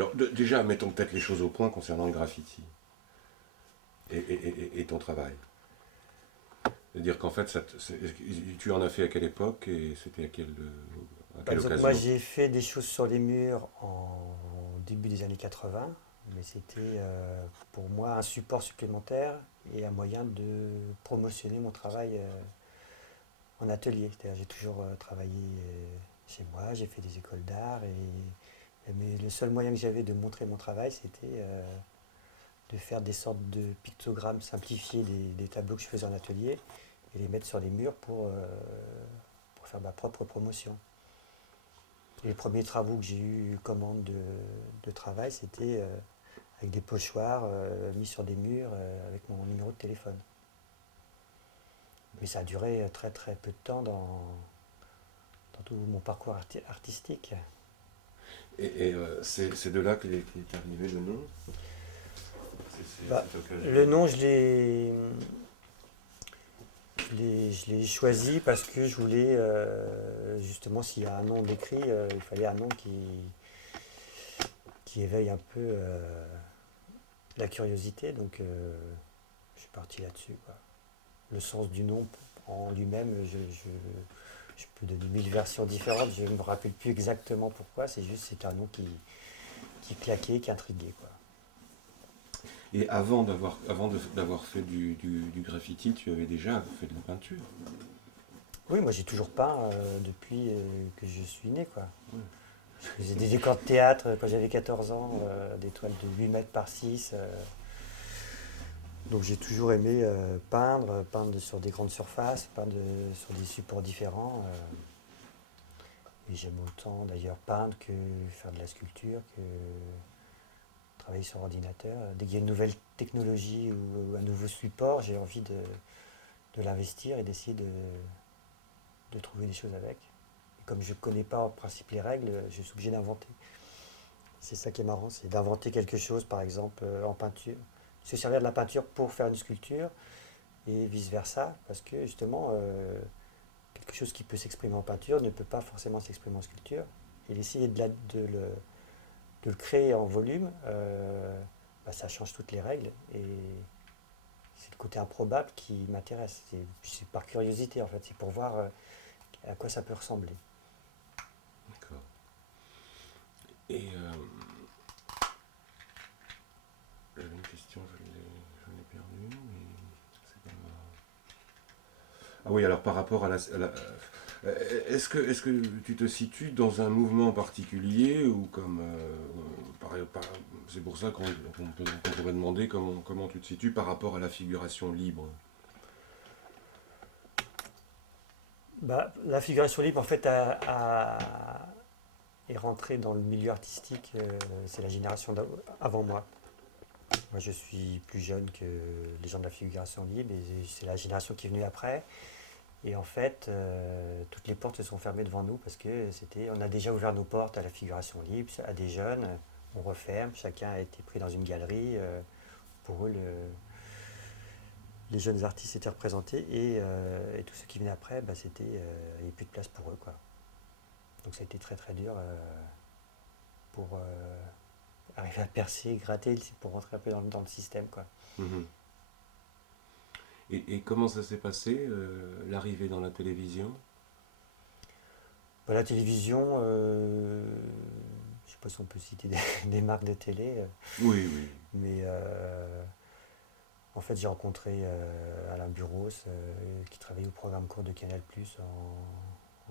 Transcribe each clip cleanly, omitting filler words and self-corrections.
Alors, déjà, mettons peut-être les choses au point concernant le graffiti et ton travail. C'est-à-dire qu'en fait, tu en as fait à quelle époque et c'était à Bah, quelle disons que moi occasion? j'ai fait des choses sur les murs en début des années 80, mais c'était pour moi un support supplémentaire et un moyen de promotionner mon travail en atelier. C'est-à-dire j'ai toujours travaillé chez moi, j'ai fait des écoles d'art mais le seul moyen que j'avais de montrer mon travail c'était de faire des sortes de pictogrammes simplifiés des tableaux que je faisais en atelier et les mettre sur les murs pour faire ma propre promotion. Et les premiers travaux que j'ai eu commande de travail, c'était avec des pochoirs mis sur des murs avec mon numéro de téléphone. Mais ça a duré très très peu de temps dans tout mon parcours artistique. C'est de là qu'est arrivé le nom? C'est à Bah, cette occasion? le nom, je l'ai choisi parce que je voulais, justement, s'il y a un nom décrit, il fallait un nom qui éveille un peu la curiosité. Donc, je suis parti là-dessus, quoi. Le sens du nom en lui-même, je peux donner mille versions différentes. Je ne me rappelle plus exactement pourquoi. C'est juste c'est un nom qui claquait, qui intriguait, quoi. Et d'avoir fait du graffiti, tu avais déjà fait de la peinture. Oui, moi j'ai toujours peint depuis que je suis né, quoi. Ouais. Je faisais des décors de théâtre quand j'avais 14 ans, des toiles de 8 mètres par 6. Donc j'ai toujours aimé peindre sur des grandes surfaces, sur des supports différents. Et j'aime autant d'ailleurs peindre que faire de la sculpture, que travailler sur ordinateur. Dès qu'il y a une nouvelle technologie ou un nouveau support, j'ai envie de l'investir et d'essayer de trouver des choses avec. Et comme je ne connais pas en principe les règles, je suis obligé d'inventer. C'est ça qui est marrant, c'est d'inventer quelque chose, par exemple en peinture. Se servir de la peinture pour faire une sculpture et vice-versa, parce que justement, quelque chose qui peut s'exprimer en peinture ne peut pas forcément s'exprimer en sculpture. Et essayer de le créer en volume, bah, ça change toutes les règles. Et c'est le côté improbable qui m'intéresse. C'est par curiosité, en fait. C'est pour voir à quoi ça peut ressembler. D'accord. Et j'avais une question, je l'ai perdue, mais c'est pas grave. Ah oui, alors par rapport est-ce que tu te situes dans un mouvement particulier ou comme c'est pour ça qu'on pourrait demander comment tu te situes par rapport à la figuration libre. Bah, la figuration libre, en fait, est rentrée dans le milieu artistique. C'est la génération avant moi. Moi, je suis plus jeune que les gens de la figuration libre et c'est la génération qui est venue après. Et en fait, toutes les portes se sont fermées devant nous parce que on a déjà ouvert nos portes à la figuration libre, à des jeunes. On referme, chacun a été pris dans une galerie. Pour eux, les jeunes artistes étaient représentés et tous ceux qui venaient après, bah, il n'y avait plus de place pour eux, quoi. Donc ça a été très très dur pour arriver à percer, gratter, pour rentrer un peu dans le système, quoi. Mhm. Et comment ça s'est passé, l'arrivée dans la télévision? Bah, la télévision, je ne sais pas si on peut citer des marques de télé, Oui, oui. mais en fait j'ai rencontré Alain Buros qui travaillait au programme court de Canal Plus en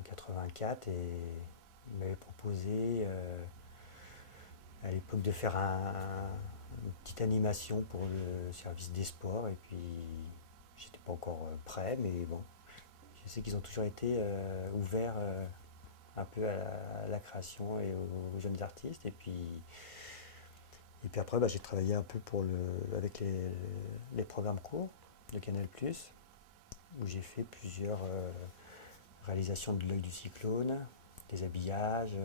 84 et il m'avait proposé à l'époque de faire une petite animation pour le service des sports et puis j'étais pas encore prêt mais bon, je sais qu'ils ont toujours été ouverts un peu à la création et aux jeunes artistes. Et puis après, bah, j'ai travaillé un peu avec les programmes courts de Canal+, où j'ai fait plusieurs réalisations de l'œil du cyclone, des habillages,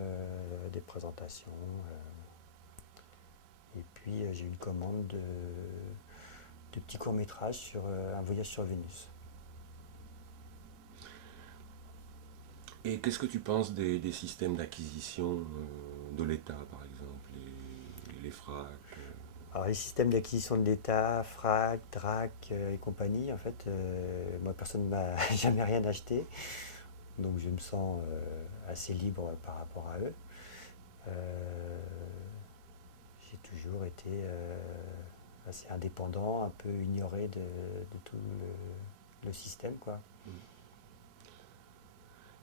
des présentations. Et puis j'ai eu une commande de petits courts-métrages sur un voyage sur Vénus. Et qu'est-ce que tu penses des systèmes d'acquisition de l'État, par exemple? FRAC. Alors les systèmes d'acquisition de l'État, FRAC, DRAC et compagnie, en fait, moi personne ne m'a jamais rien acheté, donc je me sens assez libre par rapport à eux. Euh, j'ai toujours été assez indépendant, un peu ignoré de tout le système, quoi.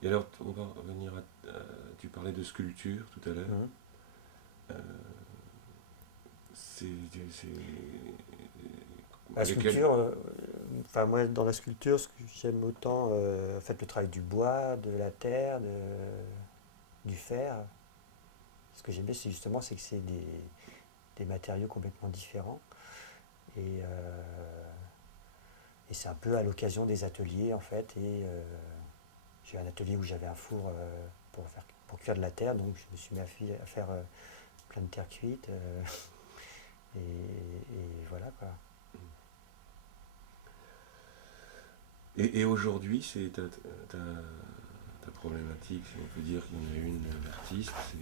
Et alors, on va revenir tu parlais de sculpture tout à l'heure. Mhm. Euh, c'est La avec quel... sculpture, enfin moi dans la sculpture, ce que j'aime autant, en fait, le travail du bois, de la terre, du fer. Ce que j'aime bien, c'est justement c'est que c'est des matériaux complètement différents. Et, et c'est un peu à l'occasion des ateliers en fait. Et j'ai un atelier où j'avais un four pour cuire de la terre, donc je me suis mis à faire plein de terre cuite. Et voilà quoi. Et aujourd'hui, c'est ta problématique, si on peut dire qu'il y en a une, l'artiste, c'est...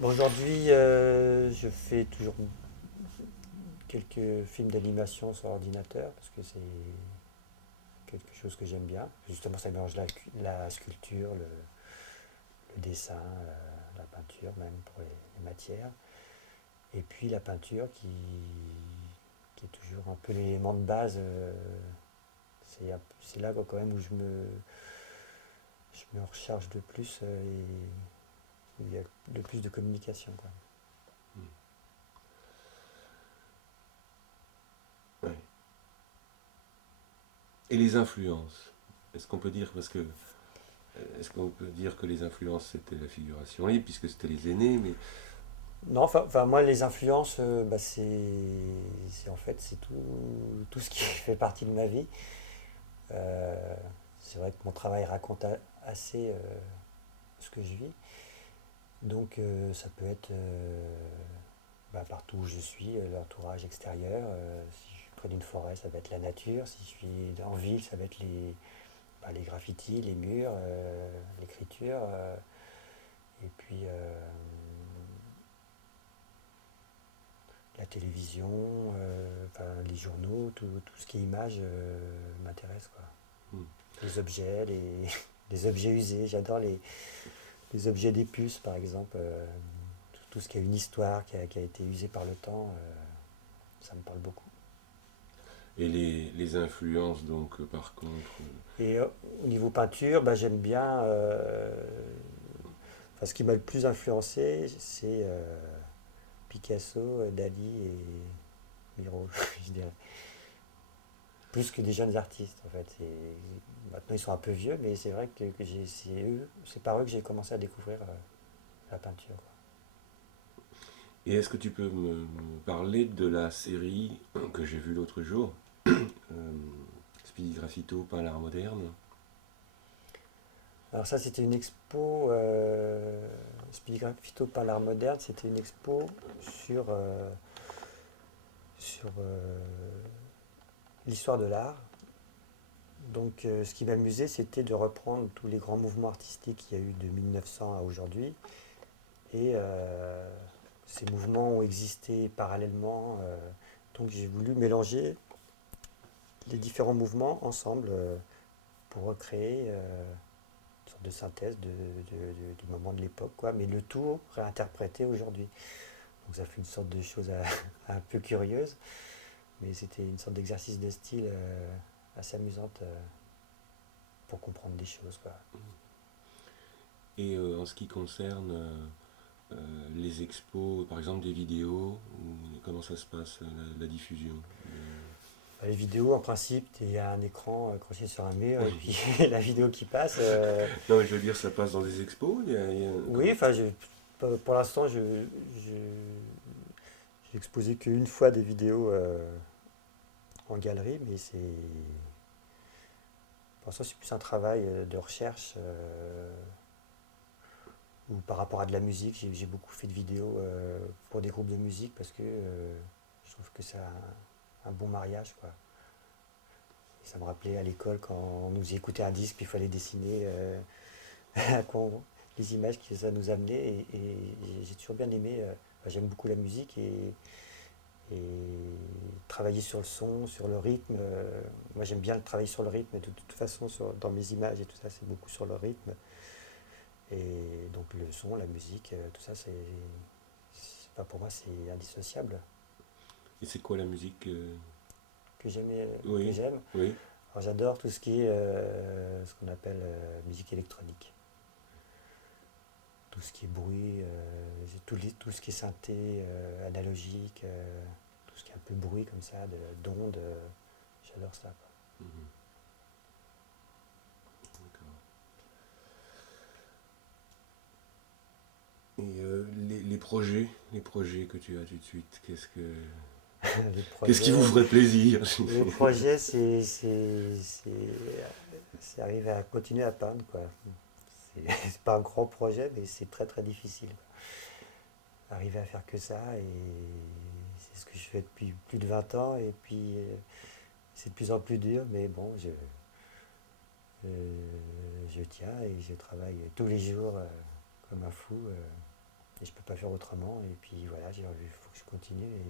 Bon, aujourd'hui, je fais toujours quelques films d'animation sur ordinateur parce que c'est quelque chose que j'aime bien. Justement, ça mélange la sculpture, le dessin, la peinture même pour les matières. Et puis la peinture qui est toujours un peu l'élément de base. C'est là quand même où je me recharge de plus et où il y a le plus de communication, quoi. Ouais. Et les influences, est-ce qu'on peut dire, parce que est-ce qu'on peut dire que les influences c'était la figuration libre, puisque c'était les aînés, mais Non, enfin moi les influences, bah, en fait c'est tout ce qui fait partie de ma vie. Euh, c'est vrai que mon travail raconte assez ce que je vis. Donc ça peut être bah, partout où je suis, l'entourage extérieur. Si je suis près d'une forêt, ça va être la nature. Si je suis en ville, ça va être les graffitis, les murs, l'écriture. Et puis la télévision, enfin, les journaux, tout ce qui est image m'intéresse, quoi. hmm. Les objets, les objets usés. J'adore les objets des puces, par exemple. Tout ce qui a une histoire, qui a été usé par le temps, ça me parle beaucoup. Et les influences, donc, par contre, Et au niveau peinture, bah, j'aime bien. Enfin, ce qui m'a le plus influencé, c'est Picasso, Dali et Miro, je dirais. Plus que des jeunes artistes, en fait. Maintenant, ils sont un peu vieux, mais c'est vrai que c'est par eux que j'ai commencé à découvrir la peinture, quoi. et est-ce que tu peux me parler de la série que j'ai vue l'autre jour, Speedy Graffito, peint l'art moderne? Alors ça, c'était une expo, Speedy Graffito par l'art moderne, c'était une expo sur l'histoire de l'art. Donc ce qui m'amusait, c'était de reprendre tous les grands mouvements artistiques qu'il y a eu de 1900 à aujourd'hui. Et ces mouvements ont existé parallèlement. Donc j'ai voulu mélanger les différents mouvements ensemble pour recréer une sorte de synthèse du moment de l'époque, quoi, mais le tout réinterprété aujourd'hui. Donc ça fait une sorte de chose un peu curieuse, mais c'était une sorte d'exercice de style assez amusante pour comprendre des choses, quoi. Et en ce qui concerne les expos, par exemple des vidéos, comment ça se passe, la diffusion? Les vidéos, en principe, il y a un écran accroché sur un mur et Oui. puis la vidéo qui passe. Non, mais je veux dire, ça passe dans des expos, Oui, enfin, pour l'instant, j'ai exposé qu'une fois des vidéos en galerie, mais pour l'instant, c'est plus un travail de recherche ou par rapport à de la musique. J'ai beaucoup fait de vidéos pour des groupes de musique parce que je trouve que c'est un bon mariage, quoi. Et ça me rappelait à l'école quand on nous écoutait un disque, puis il fallait dessiner les images que ça nous amenait. Et j'ai toujours bien aimé j'aime beaucoup la musique et travailler sur le son, sur le rythme. Moi j'aime bien le travail sur le rythme, et de toute façon dans mes images et tout ça, c'est beaucoup sur le rythme. Et donc le son, la musique, tout ça, enfin, pour moi c'est indissociable. Et c'est quoi la musique Que j'aime, que Oui, j'aime. oui. Alors j'adore tout ce qui est ce qu'on appelle musique électronique. Tout ce qui est bruit, tout ce qui est synthé, analogique, tout ce qui est un peu bruit comme ça, d'ondes, j'adore ça, quoi. Mhm, d'accord. Et les projets que tu as tout de suite, Les qu'est-ce qui vous projets, ferait plaisir? les projets, c'est arriver à continuer à peindre, quoi. C'est pas un grand projet, mais c'est très très difficile, quoi. Arriver à faire que ça, et c'est ce que je fais depuis plus de 20 ans, et puis c'est de plus en plus dur, mais bon, je tiens et je travaille tous les jours comme un fou, et je peux pas faire autrement, et puis voilà, il faut que je continue, et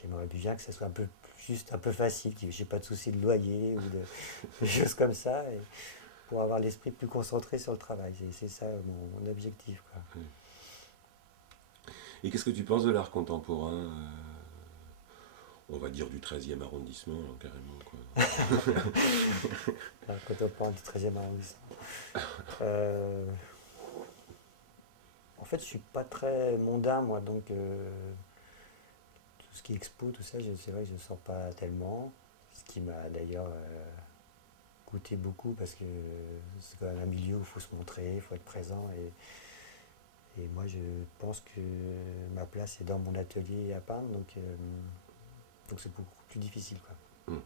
j'aimerais bien que ça soit un peu juste un peu facile, que j'ai pas de soucis de loyer ou de choses comme ça, et pour avoir l'esprit plus concentré sur le travail. C'est ça mon objectif, quoi. Et qu'est-ce que tu penses de l'art contemporain, on va dire du 13e arrondissement, hein, carrément, quoi. Alors, quand on parle du 13e arrondissement. Euh, En fait, je suis pas très mondain, moi, donc tout ce qui est expo, tout ça, c'est vrai que je ne sors pas tellement. Ce qui m'a d'ailleurs coûté beaucoup parce que c'est quand même un milieu où il faut se montrer, il faut être présent. Et moi, je pense que ma place est dans mon atelier à peindre, donc c'est beaucoup plus difficile, quoi. Mm.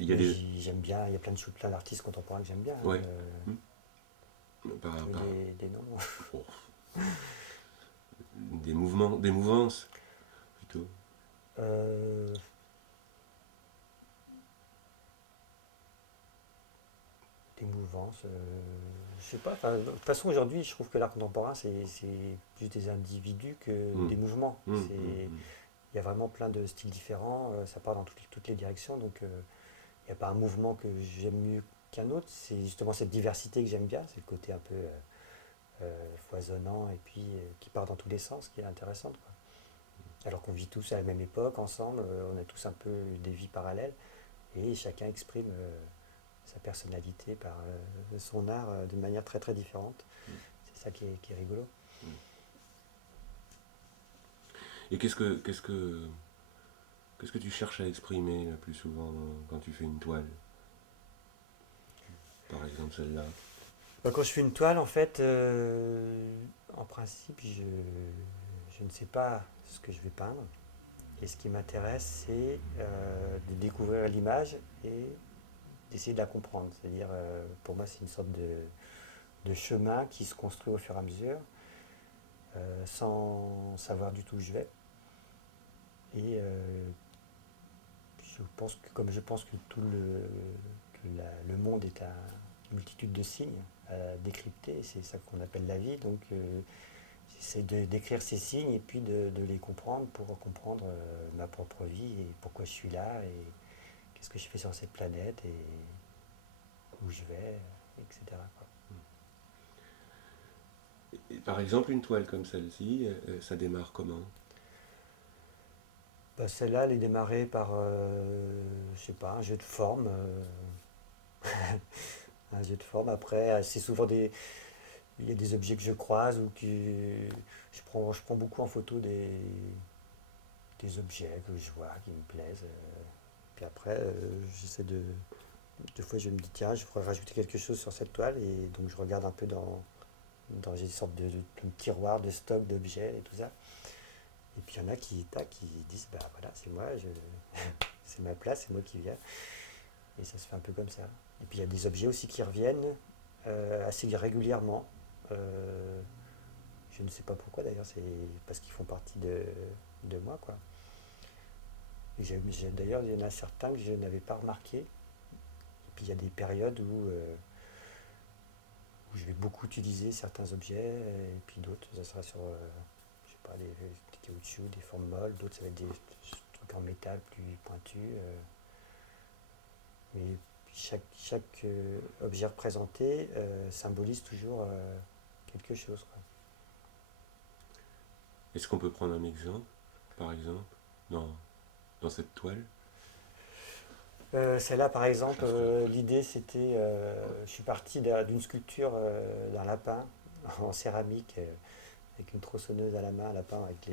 Il y a Mais des... j'aime bien, il y a plein d'artistes contemporains que j'aime bien, hein, Ouais. Mm. tu veux des noms? Oh, des mouvances, plutôt. Euh, des mouvances, je sais pas. Enfin, de toute façon, aujourd'hui, je trouve que l'art contemporain, c'est plus des individus que Mm. des mouvements. Mm, mm, mm. Il y a vraiment plein de styles différents, ça part dans toutes les directions, donc il n'y a pas un mouvement que j'aime mieux qu'un autre. C'est justement cette diversité que j'aime bien, c'est le côté un peu foisonnant et puis qui part dans tous les sens, qui est intéressante, quoi. Alors qu'on vit tous à la même époque, ensemble, on a tous un peu des vies parallèles, et chacun exprime sa personnalité par son art de manière très très différente. C'est ça qui est rigolo. Et qu'est-ce que tu cherches à exprimer le plus souvent quand tu fais une toile? Par exemple celle-là. Bah, quand je fais une toile, en fait, en principe, je ne sais pas ce que je vais peindre. Et ce qui m'intéresse, c'est de découvrir l'image et d'essayer de la comprendre. C'est-à-dire, pour moi, c'est une sorte de chemin qui se construit au fur et à mesure, sans savoir du tout où je vais. Et je pense que, comme je pense que le monde est une multitude de signes à décrypter, c'est ça qu'on appelle la vie. Donc j'essaie d'écrire ces signes et puis de les comprendre pour comprendre ma propre vie et pourquoi je suis là et qu'est-ce que je fais sur cette planète et où je vais, etc., quoi. Et par exemple une toile comme celle-ci, ça démarre comment? Bah, celle-là, elle est démarrée par, je sais pas, un jeu de forme. Un jeu de forme. Après, c'est souvent il y a des objets que je croise ou que je prends beaucoup en photo des objets que je vois, qui me plaisent. Puis après, j'essaie des fois, je me dis, tiens, je pourrais rajouter quelque chose sur cette toile. Et donc, je regarde un peu dans une sorte de tiroir de stock d'objets et tout ça. Et puis, il y en a qui disent, bah voilà, c'est moi, c'est ma place, c'est moi qui viens. Et ça se fait un peu comme ça. Et puis, il y a des objets aussi qui reviennent assez régulièrement. Euh, je ne sais pas pourquoi d'ailleurs, c'est parce qu'ils font partie de moi, quoi. Et d'ailleurs, il y en a certains que je n'avais pas remarqué. Et puis il y a des périodes où où je vais beaucoup utiliser certains objets, et puis d'autres, ça sera sur, je sais pas, des caoutchoucs, des formes molles, d'autres, ça va être des trucs en métal plus pointus. Mais chaque objet représenté symbolise toujours quelque chose, quoi. Est-ce qu'on peut prendre un exemple, par exemple, dans, dans cette toile? Celle-là, par Je exemple, la ferai après. l'idée c'était, je suis parti d'une sculpture d'un lapin en céramique avec une tronçonneuse à la main, un lapin avec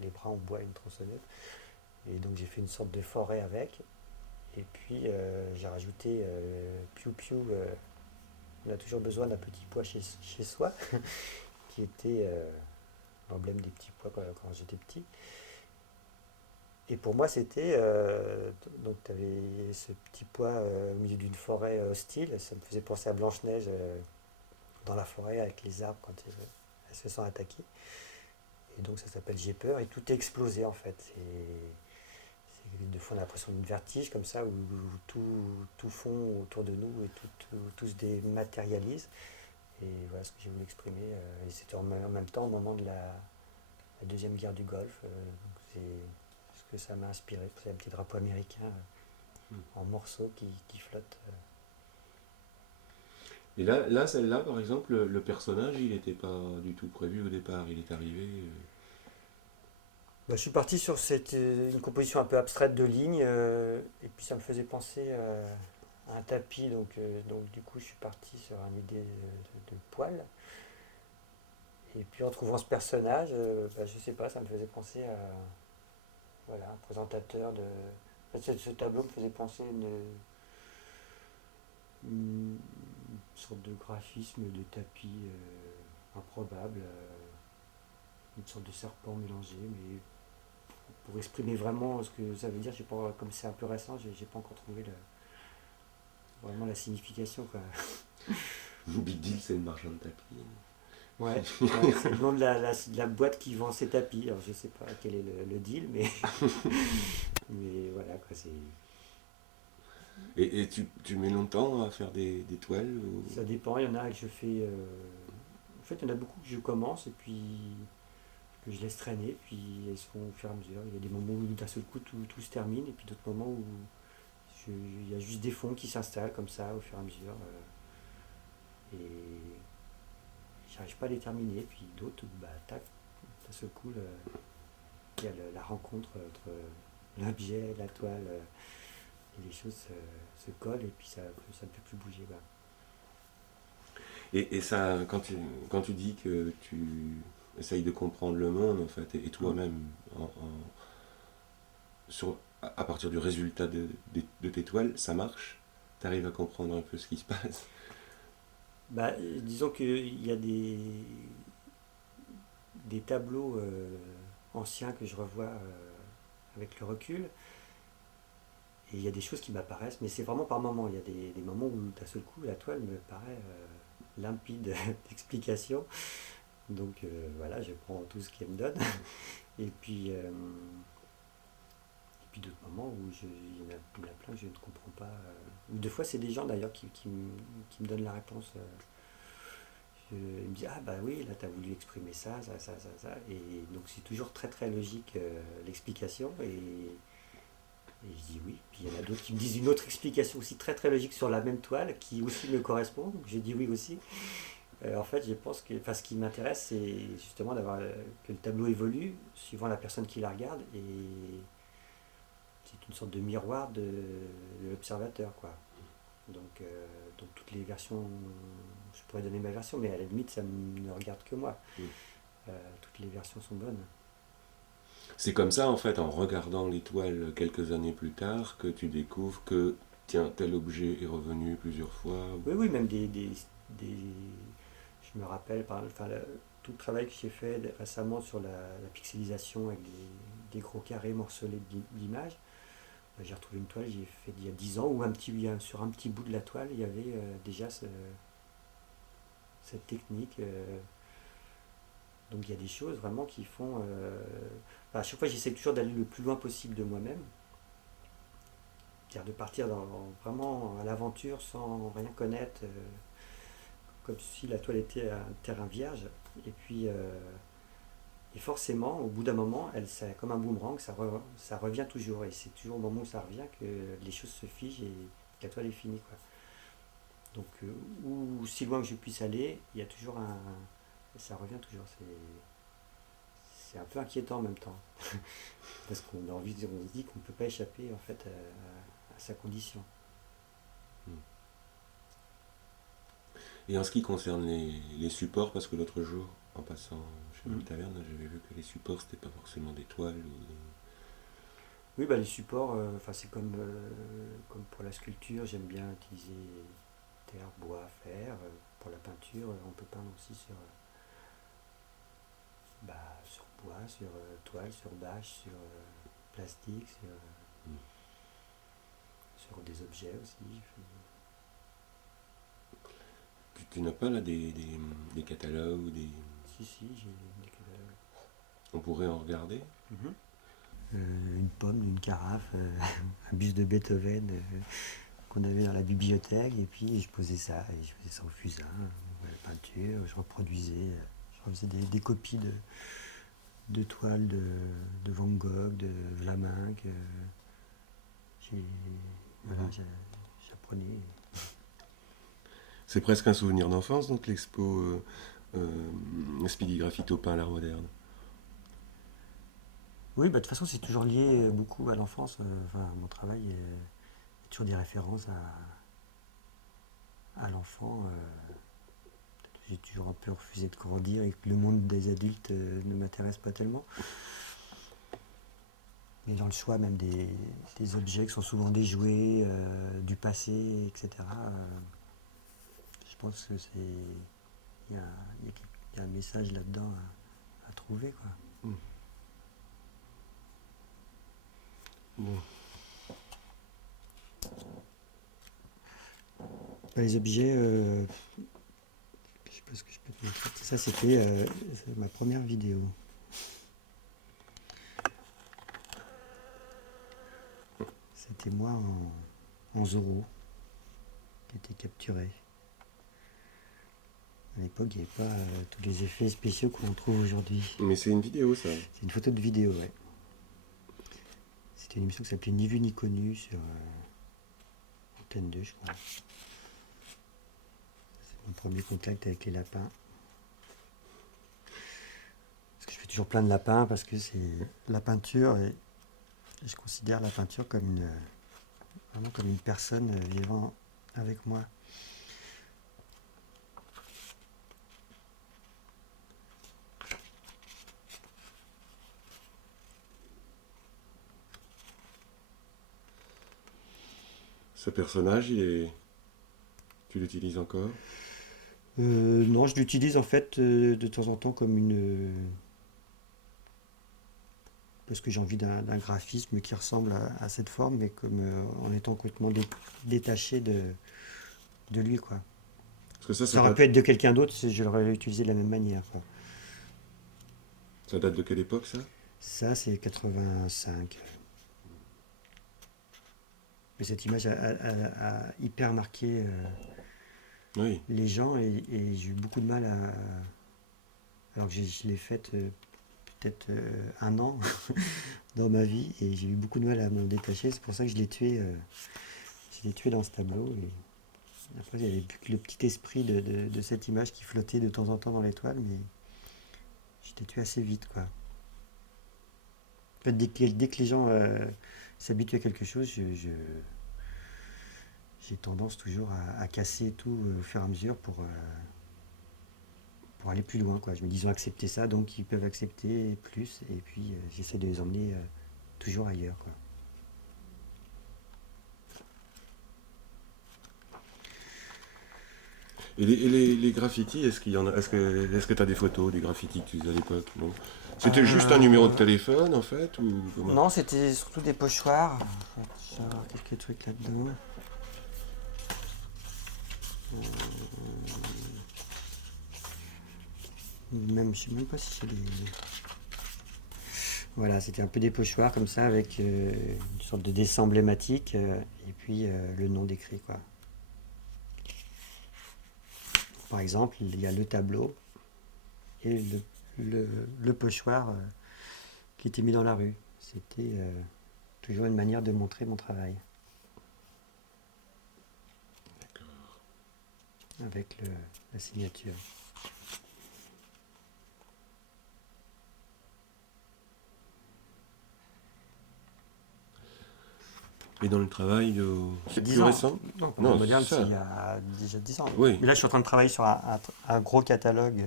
les bras en bois et une tronçonneuse. Et donc j'ai fait une sorte de forêt avec. Et puis j'ai rajouté Piu Piu. On a toujours besoin d'un petit pois chez soi, qui était l'emblème des petits pois quand j'étais petit. Et pour moi, c'était. Donc, tu avais ce petit pois au milieu d'une forêt hostile. Ça me faisait penser à Blanche-Neige dans la forêt avec les arbres quand elle se sent attaquée. Et donc, ça s'appelle J'ai peur. Et tout est explosé en fait. Des fois, on a l'impression d'une vertige comme ça, où tout fond autour de nous et tout se dématérialise. Et voilà ce que j'ai voulu exprimer. Et c'était en même temps au moment de la Deuxième Guerre du Golfe. Donc c'est ce que ça m'a inspiré. C'est un petit drapeau américain en morceaux qui flotte. Et là celle-là, par exemple, le personnage, il n'était pas du tout prévu au départ. Il est arrivé. Bah, je suis parti sur une composition un peu abstraite de lignes, et puis ça me faisait penser à un tapis, donc du coup je suis parti sur une idée de poil. Et puis en trouvant ce personnage, bah, je sais pas, ça me faisait penser à voilà, un présentateur de. En fait, ce tableau me faisait penser à une sorte de graphisme de tapis improbable, une sorte de serpent mélangé, mais pour exprimer vraiment ce que ça veut dire, j'ai pas, comme c'est un peu récent, j'ai pas encore trouvé vraiment la signification, quoi. Big Deal, c'est le marchand de tapis. Ouais, ouais, c'est le nom de la boîte qui vend ses tapis. Alors je sais pas quel est le deal, mais voilà quoi, c'est. Et tu mets longtemps à faire des toiles Ça dépend, il y en a que je fais. En fait, il y en a beaucoup que je commence et puis que je laisse traîner, puis elles se font au fur et à mesure. Il y a des moments où d'un seul coup tout se termine, et puis d'autres moments où il y a juste des fonds qui s'installent comme ça au fur et à mesure. Et j'arrive pas à les terminer, puis d'autres, bah tac, d'un seul coup, il y a la rencontre entre l'objet, la toile, et les choses se collent, et puis ça ne peut plus bouger. Bah. et ça, quand tu dis que tu essayes de comprendre le monde, en fait, et Mm. toi-même, sur, à partir du résultat de tes toiles, ça marche? Tu arrives à comprendre un peu ce qui se passe? Bah, disons qu'il y a des tableaux anciens que je revois avec le recul, et il y a des choses qui m'apparaissent, mais c'est vraiment par moments. Il y a des moments où d'un seul coup la toile me paraît limpide d'explication. Donc voilà, je prends tout ce qu'elle me donne. Et puis d'autres moments où il y en a plein que je ne comprends pas. Ou des fois, c'est des gens d'ailleurs qui me donnent la réponse. Ils me disent ah bah oui, là tu as voulu exprimer ça. Et donc c'est toujours très très logique l'explication. Et je dis oui. Puis il y en a d'autres qui me disent une autre explication aussi très très logique sur la même toile qui aussi me correspond. Donc je dis oui aussi. En fait, je pense que enfin, ce qui m'intéresse, c'est justement d'avoir que le tableau évolue suivant la personne qui la regarde, et c'est une sorte de miroir de l'observateur, quoi. Donc toutes les versions, je pourrais donner ma version, mais à la limite, ça ne regarde que moi. Mm. Toutes les versions sont bonnes. C'est comme ça, en fait, en regardant les toiles quelques années plus tard, que tu découvres que, tiens, tel objet est revenu plusieurs fois. Oui, oui, même je me rappelle, enfin, tout le travail que j'ai fait récemment sur la pixelisation avec des gros carrés morcelés d'images. J'ai retrouvé une toile j'ai fait il y a 10 ans où sur un petit bout de la toile, il y avait déjà cette technique. Donc il y a des choses vraiment qui font. À chaque fois, j'essaie toujours d'aller le plus loin possible de moi-même, c'est-à-dire de partir vraiment à l'aventure sans rien connaître, comme si la toile était un terrain vierge. Et puis, et forcément, au bout d'un moment, comme un boomerang, ça revient toujours. Et c'est toujours au moment où ça revient que les choses se figent et que la toile est finie, quoi. Donc, où si loin que je puisse aller, il y a toujours ça revient toujours. C'est un peu inquiétant en même temps. Parce qu'on a envie, on se dit qu'on ne peut pas échapper en fait à sa condition. Et en ce qui concerne les supports, parce que l'autre jour, en passant chez la taverne, j'avais vu que les supports, c'était pas forcément des toiles ou Oui, bah, les supports, c'est comme pour la sculpture, j'aime bien utiliser terre, bois, fer. Pour la peinture, on peut peindre aussi sur bois, sur toile, sur bâche, sur plastique, sur des objets aussi. tu n'as pas là des catalogues ou des... Si, j'ai des catalogues. On pourrait en regarder. Une pomme, une carafe, un buste de Beethoven qu'on avait dans la bibliothèque, et puis je posais ça, et je faisais ça au fusain, la peinture, je reproduisais, je refaisais des copies de toiles de Van Gogh, de Vlaminck. J'apprenais. C'est presque un souvenir d'enfance, donc l'expo Speedy Graffito peint l'art moderne. Oui, de toute façon, c'est toujours lié beaucoup à l'enfance. Mon travail est toujours des références à l'enfant. J'ai toujours un peu refusé de grandir et que le monde des adultes ne m'intéresse pas tellement. Mais dans le choix même des objets qui sont souvent des jouets, du passé, etc. Je pense que il y a un message là-dedans à trouver, quoi. Bon. Les objets, je sais pas ce que je peux te montrer. Ça, c'était ma première vidéo. C'était moi en Zorro, qui était capturé. À l'époque, il n'y avait pas tous les effets spéciaux qu'on trouve aujourd'hui. Mais c'est une vidéo, ça. C'est une photo de vidéo, ouais. C'était une émission qui s'appelait Ni vu ni connu sur Antenne 2, je crois. C'est mon premier contact avec les lapins. Parce que je fais toujours plein de lapins, parce que c'est la peinture, et je considère la peinture vraiment comme une personne vivant avec moi. Ce personnage, tu l'utilises encore? Non, je l'utilise en fait de temps en temps comme parce que j'ai envie d'un graphisme qui ressemble à cette forme, mais comme en étant complètement détaché de lui, quoi. Parce que Ça aurait pu être de quelqu'un d'autre, je l'aurais utilisé de la même manière, quoi. Ça date de quelle époque, ça? Ça, c'est 85. Mais cette image a hyper marqué Oui. les gens, et j'ai eu beaucoup de mal alors que je l'ai faite peut-être un an dans ma vie, et j'ai eu beaucoup de mal à m'en détacher. C'est pour ça que je l'ai tué dans ce tableau. Et après, il y avait plus que le petit esprit de cette image qui flottait de temps en temps dans l'étoile, mais je l'ai tué assez vite, quoi. En fait, dès que les gens s'habituent à quelque chose, j'ai tendance toujours à casser tout au fur et à mesure pour aller plus loin, quoi. Je me dis, ils ont accepté ça, donc ils peuvent accepter plus, et puis j'essaie de les emmener toujours ailleurs, quoi. Et les graffitis, est-ce qu'il y en a, est-ce que tu as des photos des graffitis que tu faisais à l'époque? Non. C'était juste un numéro de téléphone, en fait, ou comment? Non, c'était surtout des pochoirs. Je vais avoir quelques trucs là-dedans. Même, je sais même pas si c'est des... Voilà, c'était un peu des pochoirs comme ça, avec une sorte de dessin emblématique, et puis le nom décrit, quoi. Par exemple, il y a le tableau et le pochoir qui était mis dans la rue. C'était toujours une manière de montrer mon travail. Avec la signature. Et dans le travail, c'est 10 plus ans. récent? Non, Non, moderne, c'est c'est ça. il y a déjà 10 ans. Oui. Mais là, je suis en train de travailler sur un gros catalogue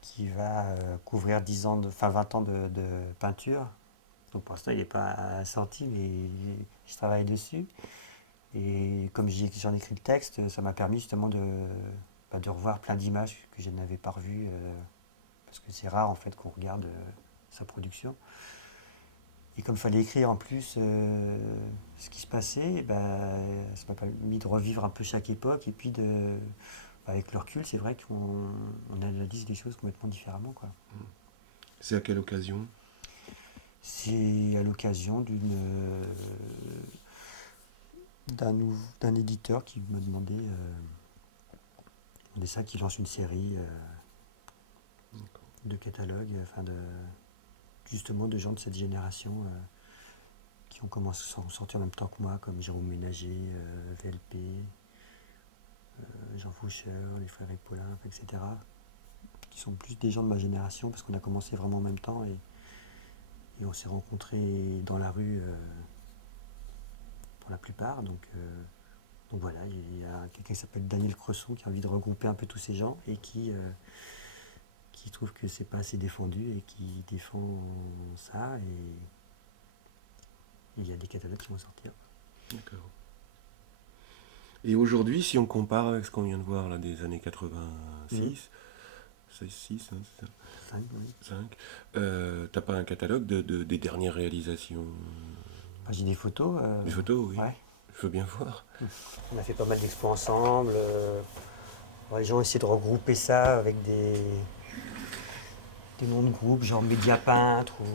qui va couvrir 10 ans 20 ans de peinture. Donc pour l'instant, il n'est pas sorti, mais je travaille dessus. Et comme j'en écrit le texte, ça m'a permis justement de revoir plein d'images que je n'avais pas revues. Parce que c'est rare en fait qu'on regarde sa production. Et comme il fallait écrire en plus ce qui se passait, ça m'a permis de revivre un peu chaque époque. Et puis avec le recul, c'est vrai qu'on analyse les choses complètement différemment, quoi. C'est à quelle occasion? C'est à l'occasion d'un éditeur qui m'a demandé ça, qui lance une série de catalogues, justement de gens de cette génération qui ont commencé à s'en sortir en même temps que moi, comme Jérôme Ménager, VLP, Jean Faucheur, les frères Épaulin, etc. Qui sont plus des gens de ma génération, parce qu'on a commencé vraiment en même temps et on s'est rencontrés dans la rue pour la plupart. Donc voilà, il y a quelqu'un qui s'appelle Daniel Cresson qui a envie de regrouper un peu tous ces gens et qui trouve que c'est pas assez défendu et qui défend ça. Et il y a des catalogues qui vont sortir. D'accord. Et aujourd'hui, si on compare avec ce qu'on vient de voir là des années 86, c'est 6, hein, c'est ça? 5, oui. 5. T'as pas un catalogue des dernières réalisations? J'ai des photos. Des photos, oui. Ouais. Je veux bien voir. On a fait pas mal d'expos ensemble. Les gens ont essayé de regrouper ça avec des noms de groupes, genre Média Peintre ou.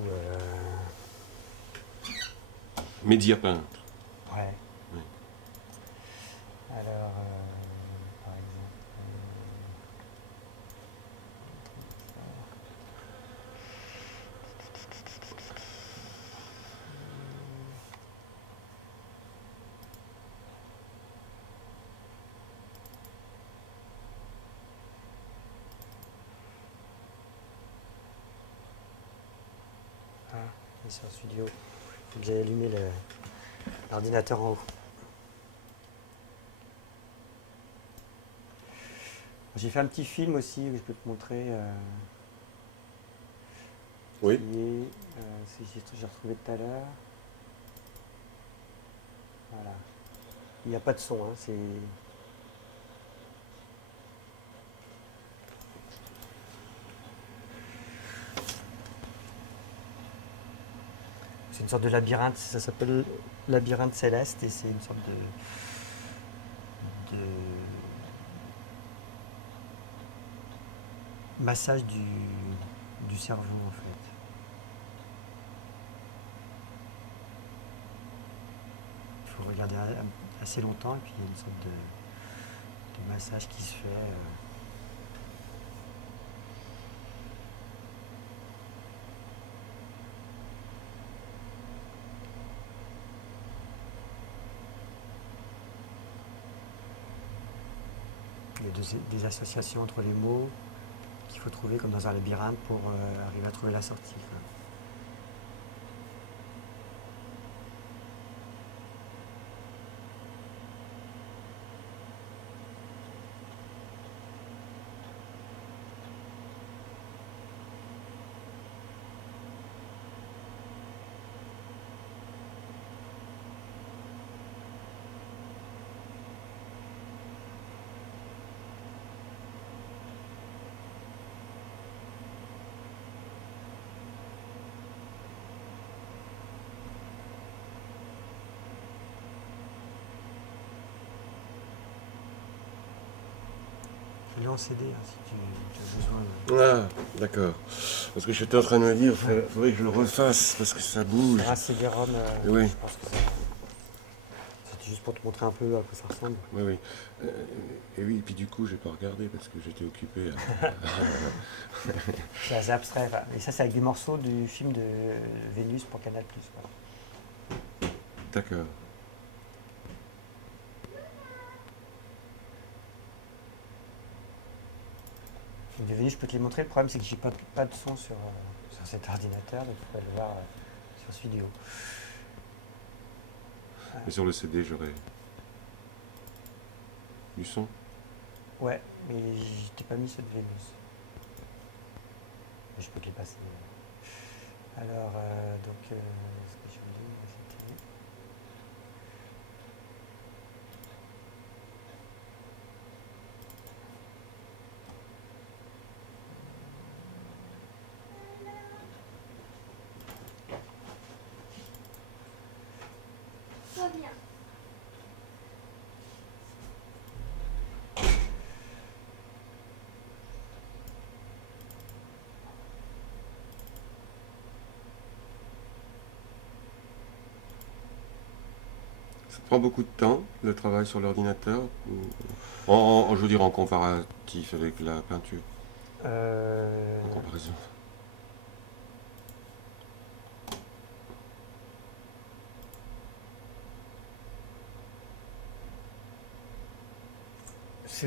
Média peintre. Ouais. Oui. Alors, par exemple. Il est sur le studio. Faut que j'aille allumer l'ordinateur en haut. J'ai fait un petit film aussi que je peux te montrer. Oui. Qui est, j'ai retrouvé tout à l'heure. Voilà. Il n'y a pas de son, hein, c'est une sorte de labyrinthe, ça s'appelle Labyrinthe Céleste et c'est une sorte de massage du cerveau en fait. Il faut regarder assez longtemps et puis il y a une sorte de massage qui se fait. Il y a des associations entre les mots qu'il faut trouver comme dans un labyrinthe pour arriver à trouver la sortie, quoi. Je l'ai en CD si tu as besoin. Ah, d'accord. Parce que j'étais en train de me dire, il faudrait que je le refasse parce que ça bouge. Un CD-ROM, Oui. je pense que c'est juste pour te montrer un peu à quoi ça ressemble. Oui, oui. Et oui, et puis du coup, j'ai pas regardé parce que j'étais occupé C'est assez abstrait. Enfin, et ça, c'est avec des morceaux du film de Vénus pour Canal+. Quoi. D'accord. Le film de Vénus, je peux te les montrer. Le problème, c'est que j'ai pas de son sur cet ordinateur, donc il faut le voir sur ce vidéo. Mais sur le CD, j'aurais du son. Ouais, mais je t'ai pas mis ceux de Vénus. Mais je peux te les passer. Alors, ce que je voulais dire, c'était... Pas bien. Ça prend beaucoup de temps, le travail sur l'ordinateur, je veux dire en comparatif avec la peinture, en Euh, comparaison.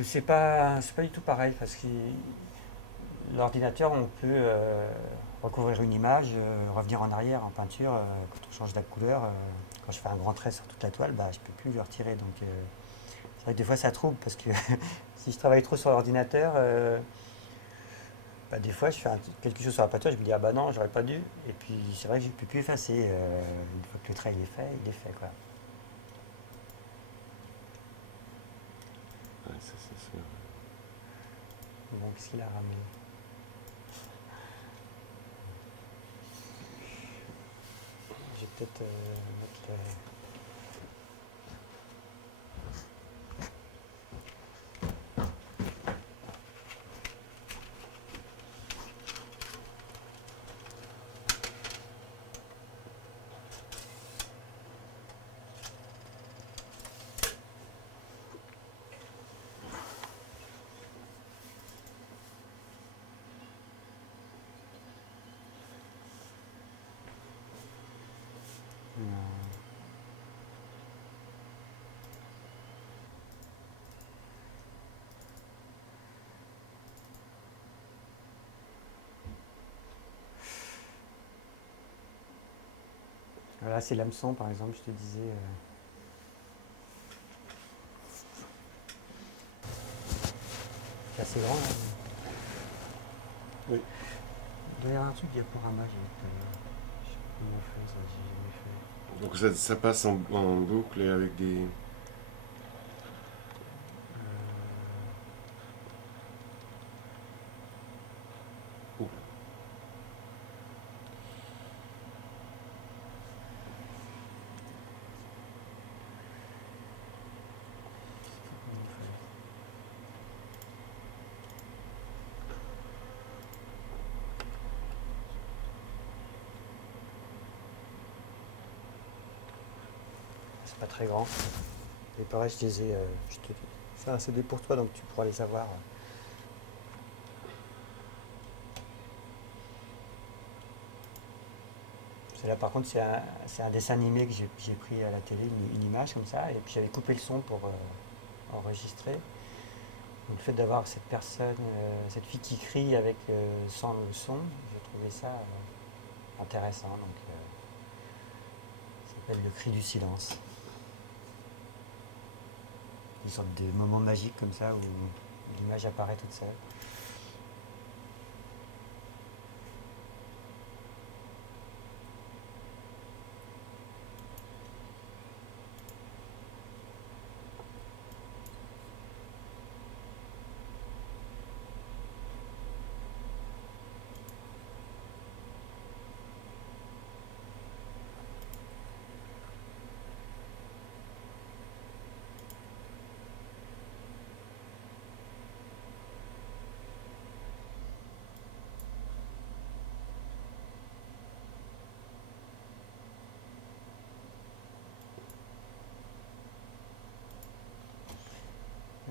c'est pas du tout pareil parce que l'ordinateur, on peut recouvrir une image, revenir en arrière en peinture. Quand on change la couleur, quand je fais un grand trait sur toute la toile, bah, je peux plus le retirer. Donc, c'est vrai que des fois, ça trouble parce que si je travaille trop sur l'ordinateur, bah, des fois, je fais quelque chose sur la peinture, je me dis ah bah non, j'aurais pas dû. Et puis, c'est vrai que je peux plus effacer. Une fois que le trait il est fait quoi. Ouais, ça, c'est sûr. Bon, qu'est-ce qu'il a ramené? Je vais peut-être mettre voilà, c'est l'hameçon par exemple, je te disais. C'est assez grand. Hein. Oui. Il doit y avoir un truc diaporama, j'ai vu tout à l'heure. Je sais pas comment on fait ça, j'ai jamais fait. Donc ça passe en boucle et avec des... Oh. Comment on fait. C'est pas très grand. Et pareil, je les ai. C'est un CD pour toi, donc tu pourras les avoir. Là, par contre, c'est un dessin animé que j'ai pris à la télé, une image comme ça, et puis j'avais coupé le son pour enregistrer. Donc, le fait d'avoir cette personne, cette fille qui crie avec sans le son, j'ai trouvé ça intéressant. Donc, ça s'appelle Le cri du silence. Une sorte de moment magique comme ça où l'image apparaît toute seule.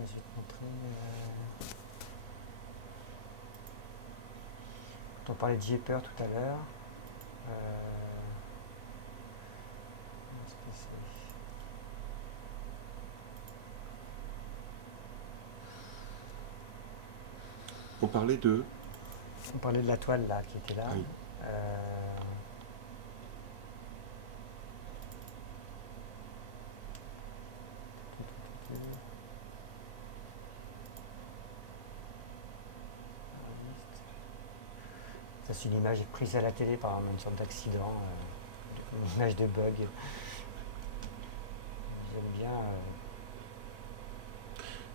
je vais te montrer. On parlait de Jepper tout à l'heure. Est-ce que On parlait de... On parlait de la toile là qui était là. Ah oui. Ça, c'est une image prise à la télé par une sorte d'accident, une image de bug. J'aime bien.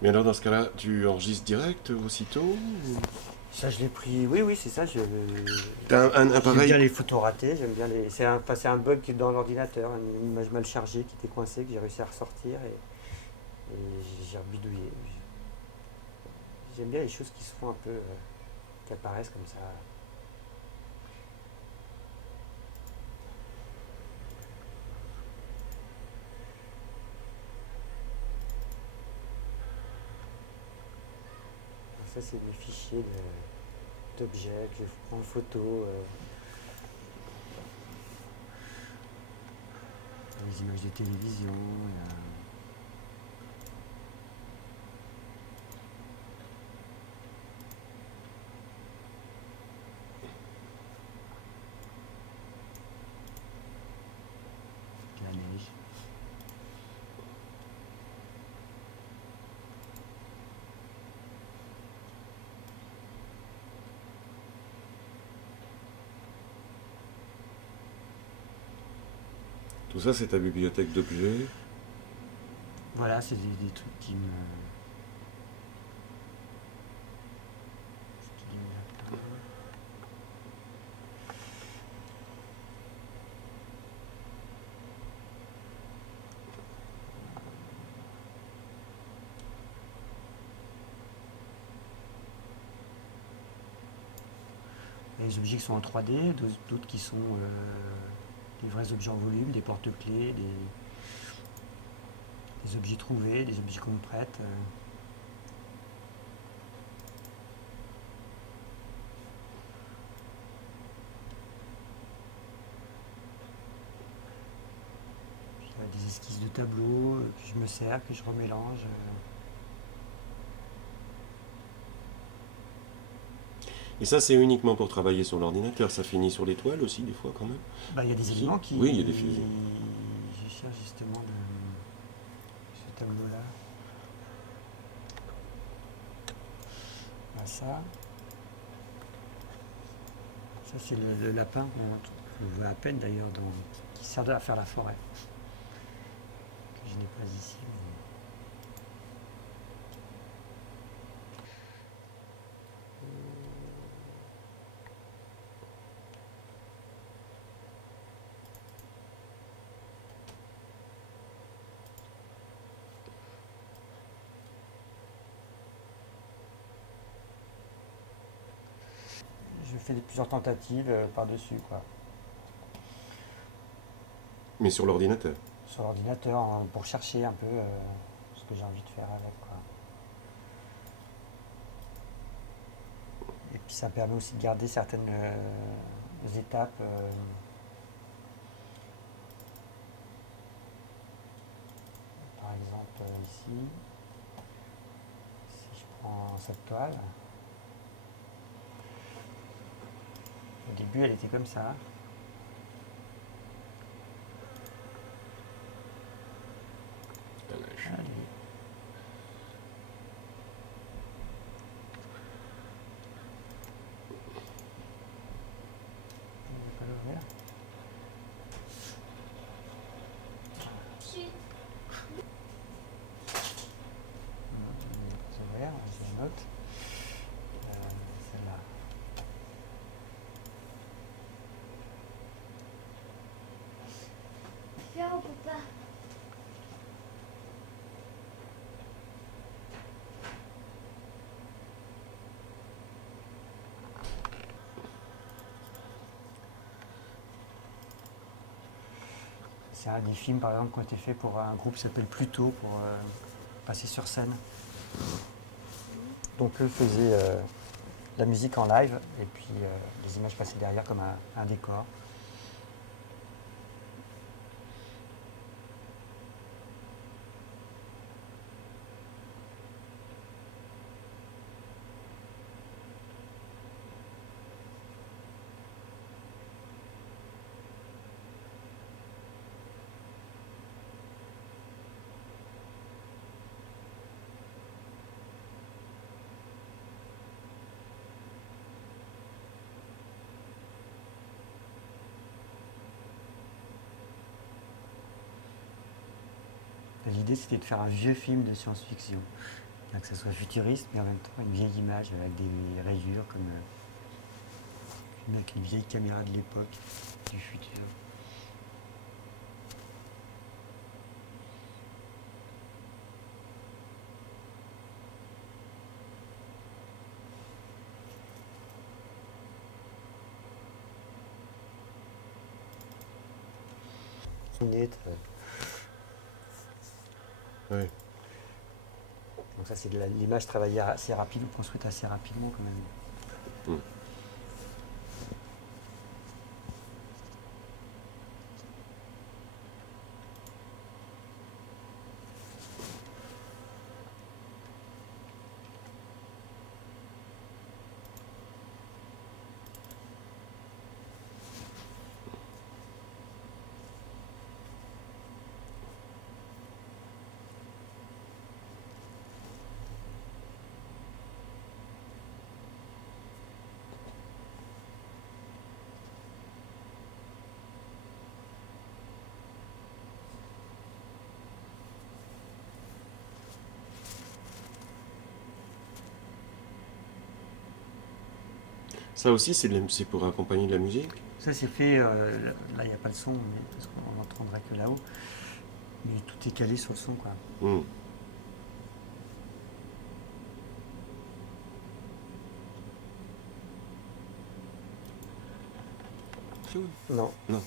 Mais alors dans ce cas-là, tu enregistres direct aussitôt ou... Ça, je l'ai pris. Oui, oui, c'est ça. T'as un J'aime appareil... bien les photos ratées. J'aime bien les. C'est un bug dans l'ordinateur, une image mal chargée qui était coincée que j'ai réussi à ressortir et j'ai rebidouillé. J'aime bien les choses qui se font un peu, qui apparaissent comme ça. Ça, c'est des fichiers d'objets que je prends en photo. Les images de télévision. La neige. Tout ça, c'est ta bibliothèque d'objets. Voilà, c'est des trucs qui me apparent. Il y a des objets qui sont en 3D, d'autres qui sont des vrais objets en volume, des porte-clés, des objets trouvés, des objets qu'on me prête. Puis, des esquisses de tableaux que je me sers, que je remélange. Et ça, c'est uniquement pour travailler sur l'ordinateur. Ça finit sur les toiles aussi, des fois, quand même. Bah, il y a des éléments qui. Oui, il y a des fusions. Je cherche justement ce tableau-là. Bah, ça c'est le lapin qu'on voit à peine d'ailleurs, qui sert à faire la forêt. Que je n'ai pas ici. Je fais plusieurs tentatives par-dessus, quoi. Mais sur l'ordinateur. Sur l'ordinateur, pour chercher un peu ce que j'ai envie de faire avec, quoi. Et puis ça permet aussi de garder certaines étapes. Par exemple, ici, si je prends cette toile, au début elle était comme ça. Allez. Je vais pas l'ouvrir. J'ai une autre. Celle-là. Faire ou pas? C'est un des films par exemple qui ont été faits pour un groupe qui s'appelle Pluto pour passer sur scène. Donc eux faisaient la musique en live et puis les images passaient derrière comme un décor. L'idée c'était de faire un vieux film de science-fiction, que ça soit futuriste mais en même temps une vieille image avec des rayures comme avec une vieille caméra de l'époque, du futur. Net, Oui. donc ça c'est de l'image travaillée assez rapide ou construite assez rapidement quand même. Mm. Ça aussi, c'est pour accompagner de la musique? Ça c'est fait, là il n'y a pas de son parce qu'on n'entendrait que là-haut, mais tout est calé sur le son quoi. Mm. Non. Non.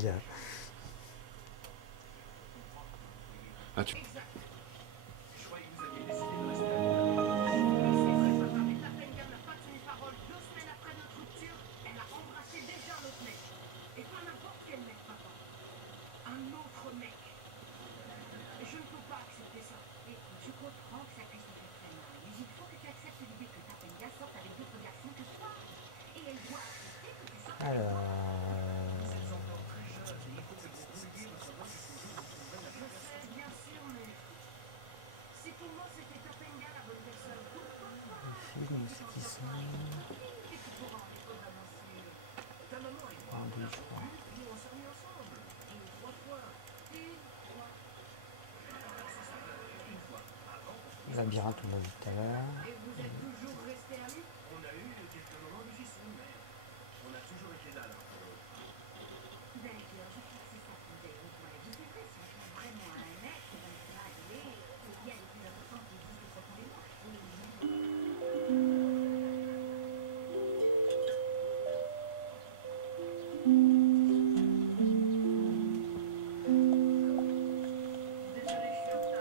Il a- Ah, tu... Labyrinthe, on l'a vu tout à l'heure.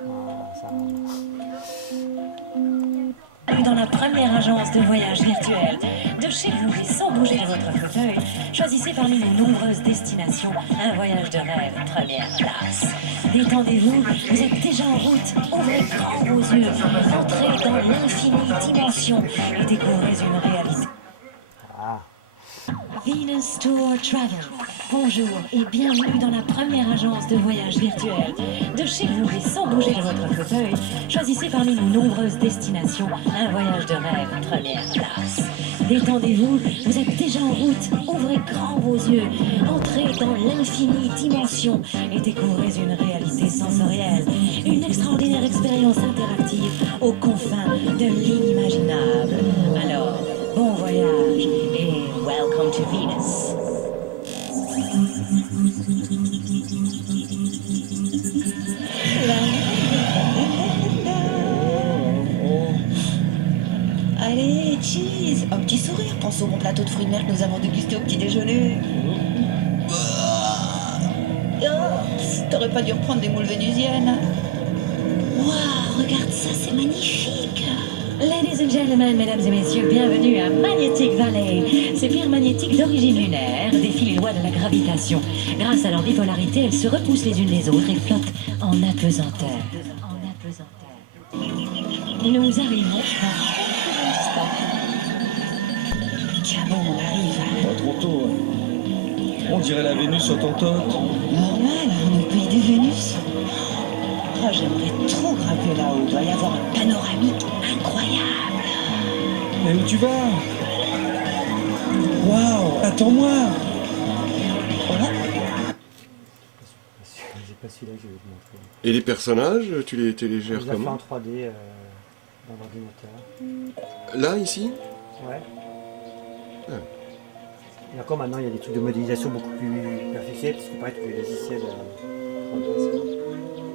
Ah, ça. Dans la première agence de voyage virtuel. De chez vous et sans bouger de votre fauteuil, choisissez parmi les nombreuses destinations un voyage de rêve première classe. Détendez-vous, vous êtes déjà en route, ouvrez grand vos yeux, entrez dans l'infinie dimension et découvrez une réalité. Ah, Venus Tour Travel. Bonjour et bienvenue dans la première agence de voyage virtuel. De chez vous et sans bouger de votre fauteuil, choisissez parmi nos nombreuses destinations un voyage de rêve première classe. Détendez-vous, vous êtes déjà en route, ouvrez grand vos yeux, entrez dans l'infinie dimension et découvrez une réalité sensorielle, une extraordinaire expérience interactive aux confins de l'inimaginable. Alors, bon voyage et welcome to Venus. Allez, cheese, un petit sourire, pense au bon plateau de fruits de mer que nous avons dégusté au petit déjeuner. T'aurais pas dû reprendre des moules vénusiennes. Waouh, regarde ça, c'est magnifique. Ladies and gentlemen, mesdames et messieurs, bienvenue à Magnetic Valley. Ces pierres magnétiques d'origine lunaire défient les lois de la gravitation. Grâce à leur bipolarité, elles se repoussent les unes les autres et flottent en apesanteur. Nous arrivons Tiens bon, on arrive. Pas trop tôt. Hein. On dirait la Vénus sur ton tote. Normal, on est au pays de Vénus. Oh, j'aimerais trop grimper là-haut. Il doit y avoir un panoramique incroyable. Mais où tu vas? Waouh, attends-moi. c'est pas celui-là que je vais te montrer. Et les personnages, tu les Je gères l'ai fait en comment? 3D dans l'ordinateur. Là, ici? Ouais. Ah. Et encore maintenant, il y a des trucs de modélisation beaucoup plus perfectionnés, parce qu'il paraît que les logiciels remplacent.